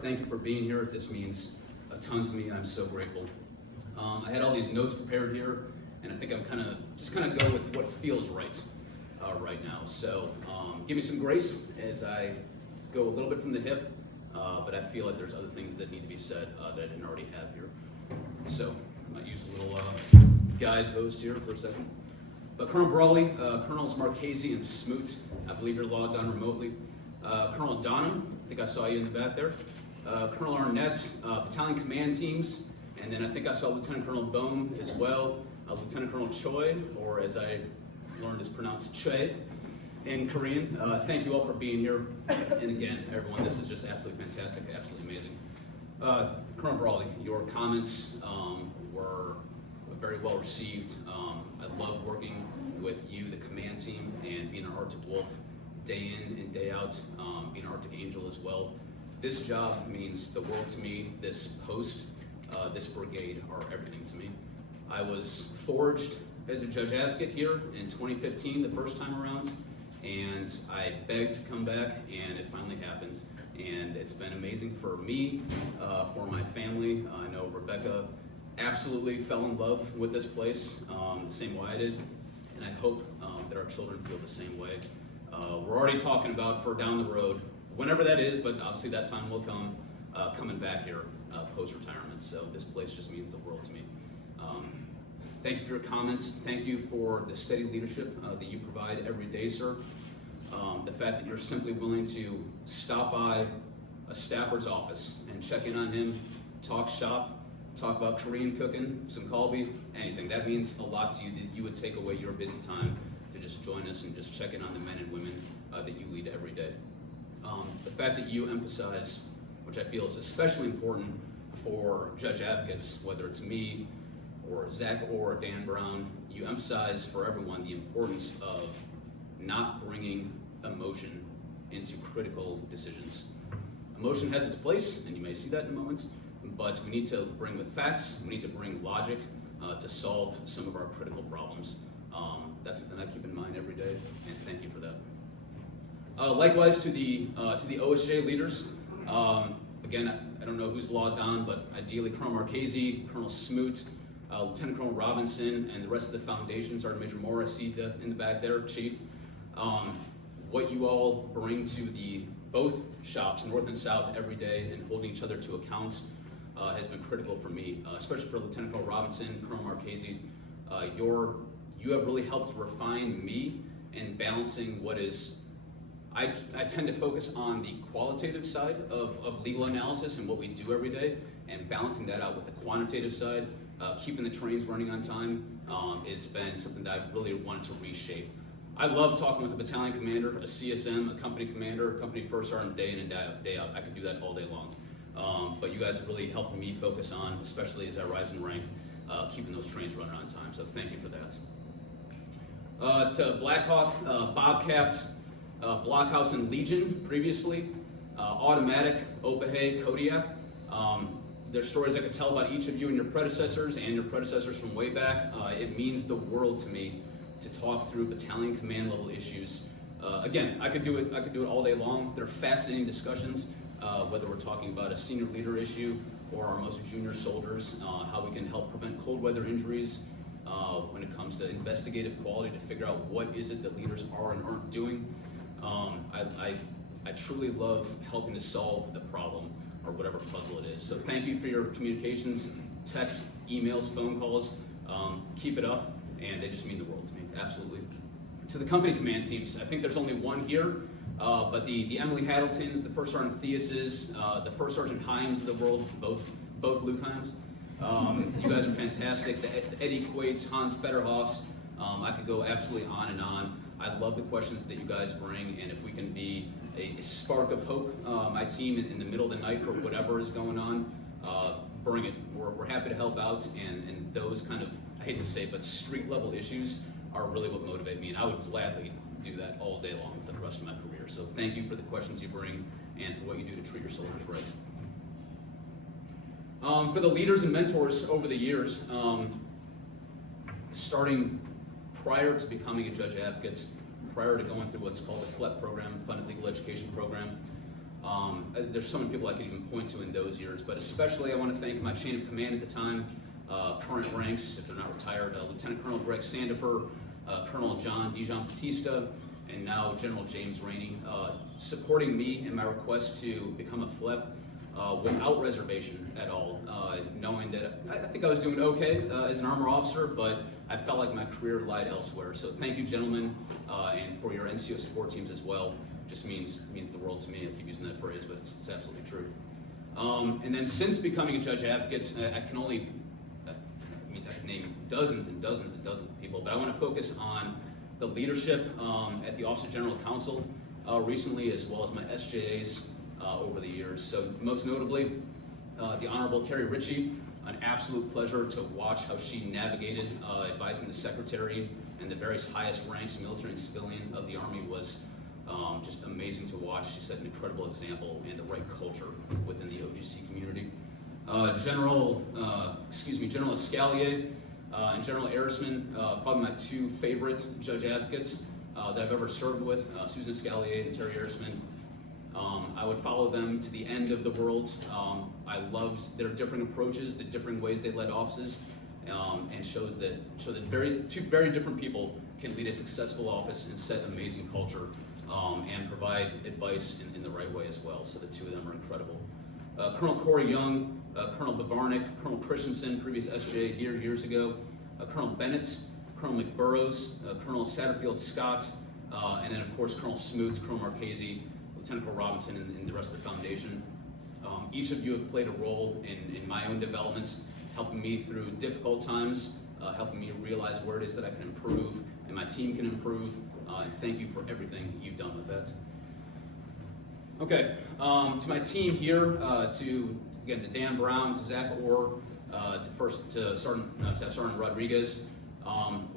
Thank you for being here. This means a ton to me. I'm so grateful. I had all these notes prepared here, and I think I'm just kind of go with what feels right right now. So give me some grace as I go a little bit from the hip, but I feel like there's other things that need to be said that I didn't already have here. So I might use a little guidepost here for a second. But Colonel Brawley, Colonels Marchese and Smoot, I believe you're logged on remotely. Colonel Donham, I think I saw you in the back there. Colonel Arnett, battalion command teams, and then I think I saw Lieutenant Colonel Bohm as well. Lieutenant Colonel Choi, or as I learned is pronounced Choi in Korean. Thank you all for being here. And again, everyone, this is just absolutely fantastic, absolutely amazing. Colonel Brawley, your comments were very well received. I love working with you, the command team, and being an Arctic Wolf day in and day out, being an Arctic Angel as well. This job means the world to me. This post, this brigade are everything to me. I was forged as a judge advocate here in 2015, the first time around, and I begged to come back, and it finally happened. And it's been amazing for me, for my family. I know Rebecca absolutely fell in love with this place, the same way I did, and I hope that our children feel the same way. We're already talking about for down the road, whenever that is, but obviously that time will come, coming back here post-retirement. So this place just means the world to me. Thank you for your comments. Thank you for the steady leadership that you provide every day, sir. The fact that you're simply willing to stop by a Stafford's office and check in on him, talk shop, talk about Korean cooking, some kalbi, anything. That means a lot to you, that you would take away your busy time to just join us and just check in on the men and women that you lead every day. The fact that you emphasize, which I feel is especially important for judge advocates, whether it's me or Zach or Dan Brown, you emphasize for everyone the importance of not bringing emotion into critical decisions. Emotion has its place, and you may see that in a moment, but we need to bring with facts, we need to bring logic to solve some of our critical problems. That's something I keep in mind every day, and thank you for that. Likewise to the OSJ leaders, again, I don't know who's logged on, but ideally Colonel Marchese, Colonel Smoot, Lieutenant Colonel Robinson, and the rest of the foundation, Sergeant Major Moore, I see in the back there, Chief. What you all bring to both shops, North and South, every day, and holding each other to account has been critical for me, especially for Lieutenant Colonel Robinson, Colonel Marchese. You have really helped refine me in balancing what is. I tend to focus on the qualitative side of legal analysis and what we do every day, and balancing that out with the quantitative side, keeping the trains running on time. It's been something that I've really wanted to reshape. I love talking with a battalion commander, a CSM, a company commander, a company first sergeant day in and day out. I could do that all day long. But you guys have really helped me focus on, especially as I rise in rank, keeping those trains running on time. So thank you for that. To Blackhawk, Bobcat, Blockhouse and Legion previously, Automatic, Opahe, Kodiak. There's stories I could tell about each of you and your predecessors from way back. It means the world to me to talk through battalion command level issues. Again, I could do it all day long. They're fascinating discussions, whether we're talking about a senior leader issue or our most junior soldiers, how we can help prevent cold weather injuries, when it comes to investigative quality to figure out what is it that leaders are and aren't doing. I truly love helping to solve the problem or whatever puzzle it is. So thank you for your communications, texts, emails, phone calls. Keep it up, and they just mean the world to me, absolutely. To the company command teams, I think there's only one here, but the Emily Haddletons, the First Sergeant Theuses, the First Sergeant Himes of the world, both Luke Himes. You guys are fantastic. The Eddie Quates, Hans Federhoffs, I could go absolutely on and on. I love the questions that you guys bring, and if we can be a spark of hope, my team in the middle of the night for whatever is going on, bring it. We're happy to help out, and those kind of, I hate to say it, but street level issues are really what motivate me, and I would gladly do that all day long for the rest of my career. So thank you for the questions you bring and for what you do to treat your soldiers right. For the leaders and mentors over the years, starting prior to becoming a judge advocate, prior to going through what's called the FLEP program, Funded Legal Education Program, There's so many people I could even point to in those years, but especially I want to thank my chain of command at the time, current ranks, if they're not retired, Lieutenant Colonel Greg Sandifer, Colonel John Dijon Batista, and now General James Rainey, supporting me in my request to become a FLEP without reservation at all, knowing that I think I was doing okay as an armor officer, but I felt like my career lied elsewhere. So thank you, gentlemen, and for your NCO support teams as well. Just means the world to me. I keep using that phrase, but it's absolutely true. And then since becoming a judge advocate, I can name dozens and dozens and dozens of people, but I want to focus on the leadership at the Office of General Counsel recently, as well as my SJAs over the years. So most notably, the Honorable Carrie Ritchie, an absolute pleasure to watch how she navigated advising the Secretary and the various highest ranks, military and civilian, of the Army was just amazing to watch. She set an incredible example and the right culture within the OGC community. General Escalier and General Arisman, probably my two favorite judge advocates that I've ever served with, Susan Escalier and Terry Arisman. I would follow them to the end of the world. I loved their different approaches, the different ways they led offices, and shows that two very different people can lead a successful office and set amazing culture and provide advice in the right way as well. So the two of them are incredible. Colonel Corey Young, Colonel Bavarnik, Colonel Christensen, previous SJ here years ago, Colonel Bennett, Colonel McBurrows, Colonel Satterfield Scott, and then of course Colonel Smoots, Colonel Marchese, Lieutenant Colonel Robinson, and the rest of the foundation. Each of you have played a role in my own development, helping me through difficult times, helping me realize where it is that I can improve and my team can improve, and thank you for everything you've done with that. Okay, to my team here, to Dan Brown, to Zach Orr, to Staff Sergeant Rodriguez.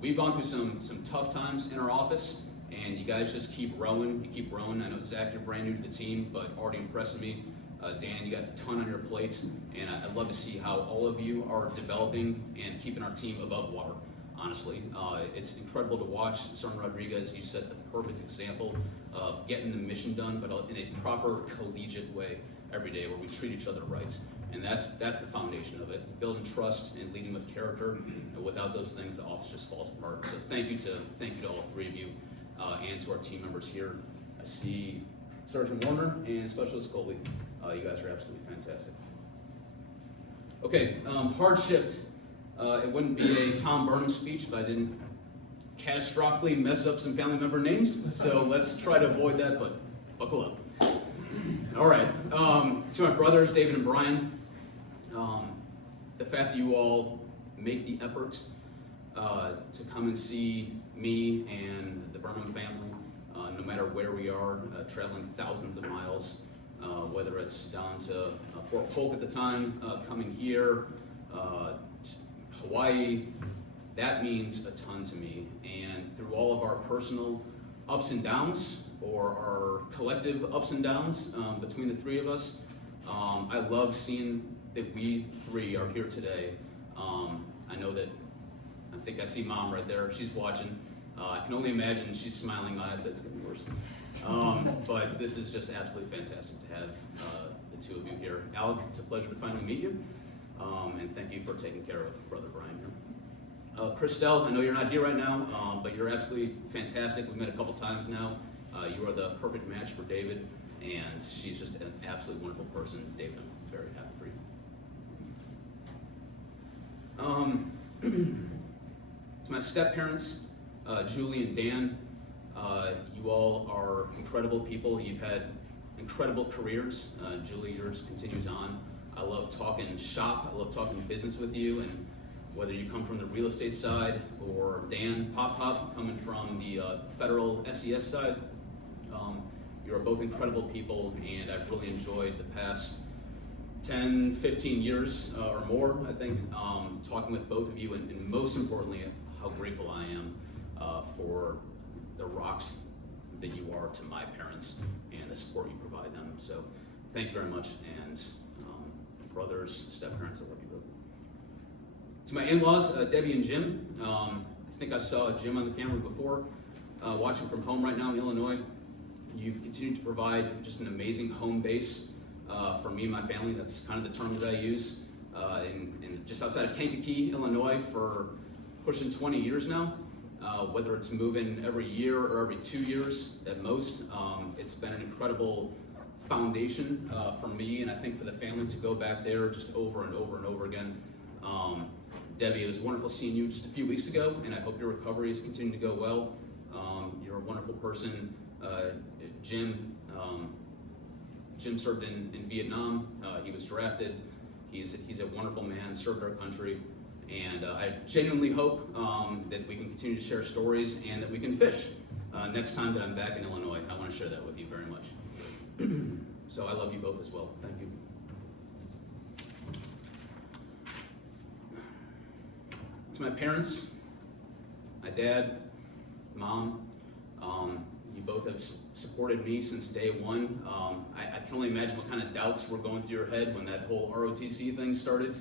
We've gone through some tough times in our office, and you guys just keep rowing. You keep rowing. I know, Zach, you're brand new to the team, but already impressing me. Dan, you got a ton on your plate, and I'd love to see how all of you are developing and keeping our team above water. Honestly, it's incredible to watch. Sergeant Rodriguez, you set the perfect example of getting the mission done, but in a proper collegiate way every day, where we treat each other right. And that's the foundation of it. Building trust and leading with character. And without those things, the office just falls apart. So thank you to all three of you, and to our team members here. I see Sergeant Warner and Specialist Colby. You guys are absolutely fantastic. Okay, hard shift. It wouldn't be a Tom Burnham speech if I didn't catastrophically mess up some family member names. So let's try to avoid that, but buckle up. All right, to my brothers, David and Brian, the fact that you all make the effort to come and see me and the Burnham family, no matter where we are, traveling thousands of miles, whether it's down to Fort Polk at the time, coming here, Hawaii, that means a ton to me. And through all of our personal ups and downs, or our collective ups and downs between the three of us, I love seeing that we three are here today. I know that, I think I see Mom right there, she's watching. I can only imagine she's smiling my eyes, that's gonna be worse. But this is just absolutely fantastic to have the two of you here. Alec, it's a pleasure to finally meet you. And thank you for taking care of Brother Brian here. Christelle, I know you're not here right now, but you're absolutely fantastic. We've met a couple times now. You are the perfect match for David, and she's just an absolutely wonderful person. David, I'm very happy for you. To my step-parents, Julie and Dan, you all are incredible people. You've had incredible careers. Julie, yours continues on. I love talking shop, I love talking business with you, and whether you come from the real estate side or Dan Pop coming from the federal SES side, you are both incredible people, and I've really enjoyed the past 10, 15 years or more, I think, talking with both of you, and most importantly, how grateful I am for the rocks that you are to my parents and the support you provide them. So thank you very much, and brothers, step-parents, I love you both. To my in-laws, Debbie and Jim, I think I saw Jim on the camera before, watching from home right now in Illinois. You've continued to provide just an amazing home base for me and my family. That's kind of the term that I use. And just outside of Kankakee, Illinois, for pushing 20 years now. Whether it's moving every year or every 2 years at most, it's been an incredible foundation for me, and I think for the family to go back there just over and over and over again. Debbie, it was wonderful seeing you just a few weeks ago, and I hope your recovery is continuing to go well. You're a wonderful person. Jim served in Vietnam. He was drafted. He's a wonderful man, served our country, and I genuinely hope that we can continue to share stories and that we can fish next time that I'm back in Illinois. I want to share that with you very much. So I love you both as well. Thank you. To my parents, my dad, mom, you both have supported me since day one. I can only imagine what kind of doubts were going through your head when that whole ROTC thing started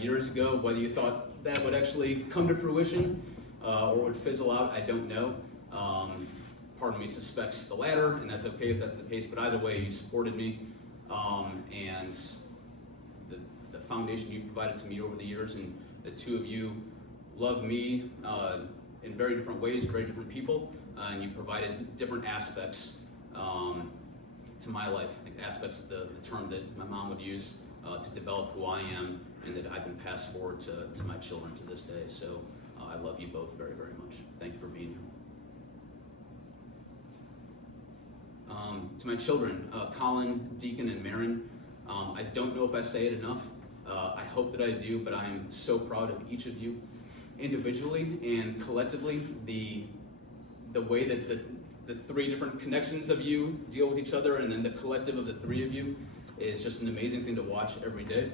years ago, whether you thought that would actually come to fruition or would fizzle out, I don't know. Part of me suspects the latter, and that's okay if that's the case, but either way, you supported me, and the foundation you provided to me over the years, and the two of you love me in very different ways, very different people, and you provided different aspects to my life. I think aspects is the term that my mom would use to develop who I am and that I can pass forward to my children to this day. So I love you both very, very much. Thank you for being here. To my children, Colin, Deacon, and Marin, I don't know if I say it enough. I hope that I do, but I'm so proud of each of you individually and collectively. The way that the three different connections of you deal with each other, and then the collective of the three of you is just an amazing thing to watch every day.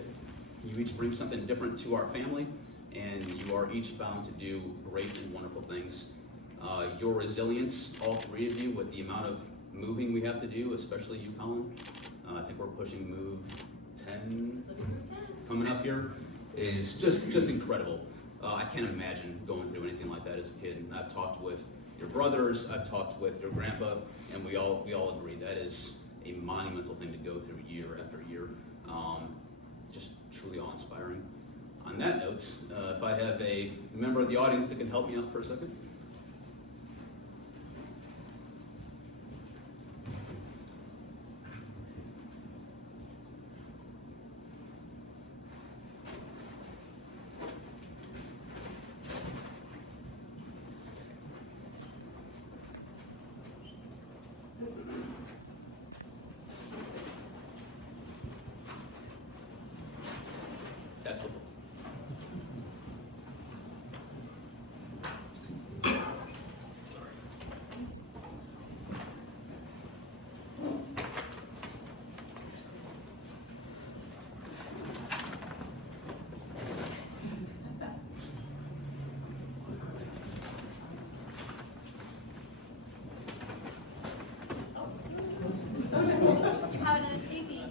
You each bring something different to our family, and you are each bound to do great and wonderful things. Your resilience, all three of you, with the amount of moving we have to do, especially you, Colin. I think we're pushing move 10 coming up here, is just incredible. I can't imagine going through anything like that as a kid. And I've talked with your brothers, I've talked with your grandpa, and we all agree that is a monumental thing to go through year after year. Just truly awe-inspiring. On that note, if I have a member of the audience that can help me out for a second.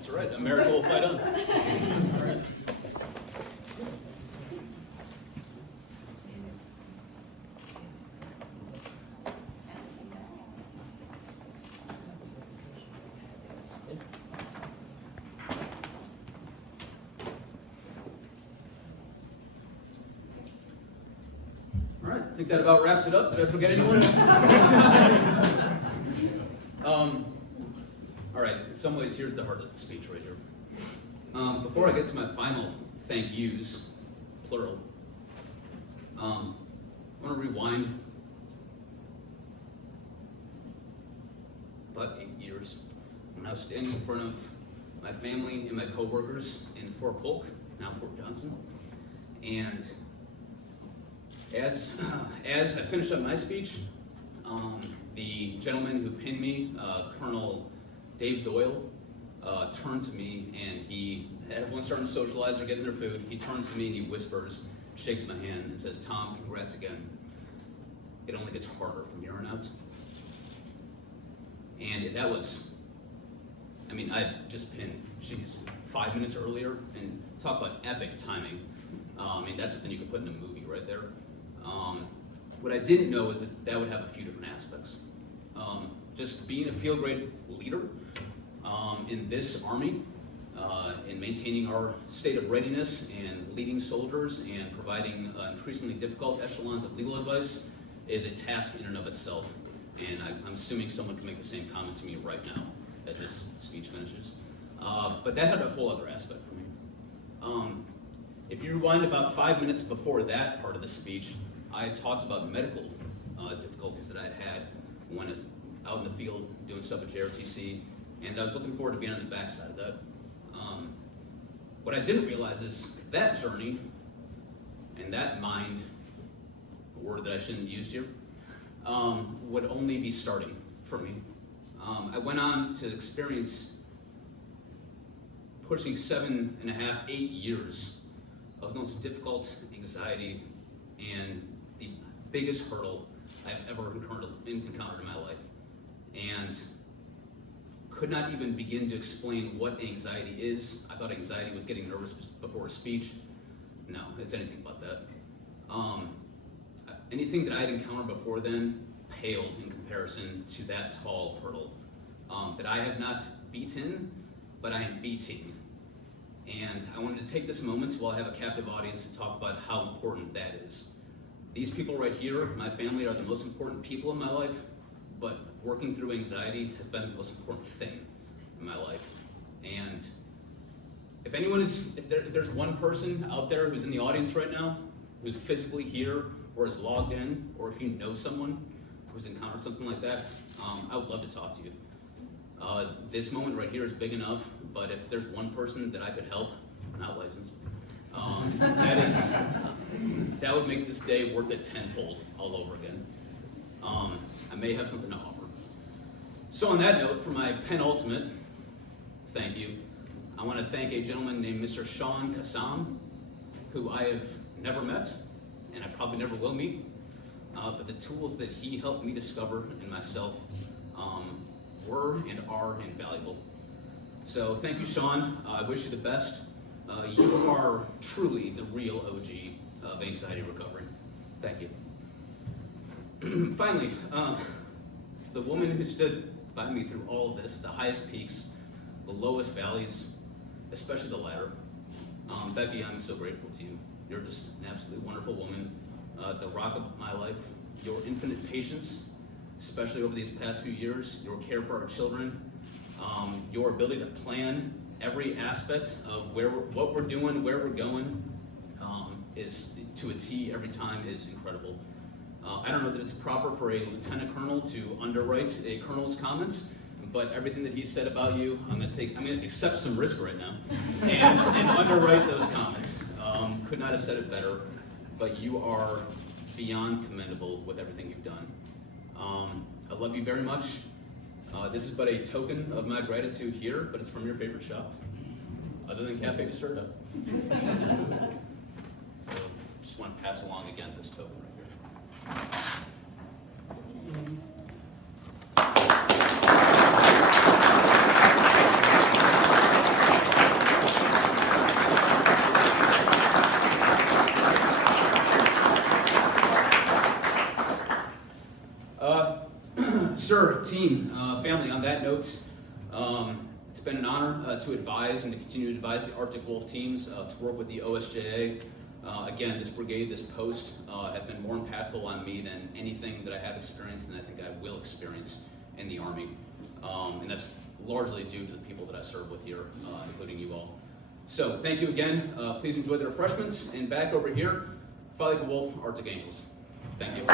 That's right, America will fight on. All right. All right, I think that about wraps it up. Did I forget anyone? All right, in some ways, here's the heart of the speech right here. Before I get to my final thank yous, plural, I want to rewind about 8 years when I was standing in front of my family and my coworkers in Fort Polk, now Fort Johnson, and as I finished up my speech, the gentleman who pinned me, Colonel Dave Doyle, turned to me, and everyone's starting to socialize, they're getting their food. He turns to me and he whispers, shakes my hand, and says, "Tom, congrats again. It only gets harder from here on out." And that was, I just pinned, 5 minutes earlier, and talk about epic timing. That's something you could put in a movie right there. What I didn't know is that would have a few different aspects. just being a field grade leader in this Army, in maintaining our state of readiness and leading soldiers and providing increasingly difficult echelons of legal advice is a task in and of itself. And I'm assuming someone can make the same comment to me right now as this speech finishes. But that had a whole other aspect for me. If you rewind about 5 minutes before that part of the speech, I had talked about medical difficulties that I'd had when I was out in the field doing stuff at JRTC, and I was looking forward to being on the backside of that. What I didn't realize is that journey and that mind, a word that I shouldn't have used here, would only be starting for me. I went on to experience pushing 7.5, 8 years of the most difficult anxiety and the biggest hurdle I've ever encountered in my life. And could not even begin to explain what anxiety is. I thought anxiety was getting nervous before a speech. No, it's anything but that. Anything that I had encountered before then paled in comparison to that tall hurdle that I have not beaten, but I am beating. And I wanted to take this moment while I have a captive audience to talk about how important that is. These people right here, my family, are the most important people in my life, but working through anxiety has been the most important thing in my life. And if there's one person out there who's in the audience right now, who's physically here or is logged in, or if you know someone who's encountered something like that, I would love to talk to you. This moment right here is big enough, but if there's one person that I could help, I'm not licensed, that would make this day worth it tenfold all over again. I may have something to offer. So on that note, for my penultimate thank you, I want to thank a gentleman named Mr. Sean Kassam, who I have never met, and I probably never will meet, but the tools that he helped me discover in myself were and are invaluable. So thank you, Sean. I wish you the best. You are truly the real OG of anxiety recovery. Thank you. Finally, to the woman who stood by me through all of this, the highest peaks, the lowest valleys, especially the latter. Becky, I'm so grateful to you. You're just an absolutely wonderful woman, the rock of my life. Your infinite patience, especially over these past few years, your care for our children, your ability to plan every aspect of what we're doing, where we're going, is to a T every time is incredible. I don't know that it's proper for a lieutenant colonel to underwrite a colonel's comments, but everything that he said about you, I'm gonna accept some risk right now and underwrite those comments. Could not have said it better, but you are beyond commendable with everything you've done. I love you very much. This is but a token of my gratitude here, but it's from your favorite shop, other than Cafe Disturda. So just want to pass along again this token right here. Sir, team, family, on that note, it's been an honor to advise and to continue to advise the Arctic Wolf teams, to work with the OSJA. Again, this brigade, this post, have been more impactful on me than anything that I have experienced and I think I will experience in the Army. And that's largely due to the people that I serve with here, including you all. So thank you again. Please enjoy the refreshments. And back over here, Fight Like a Wolf, Arctic Angels. Thank you.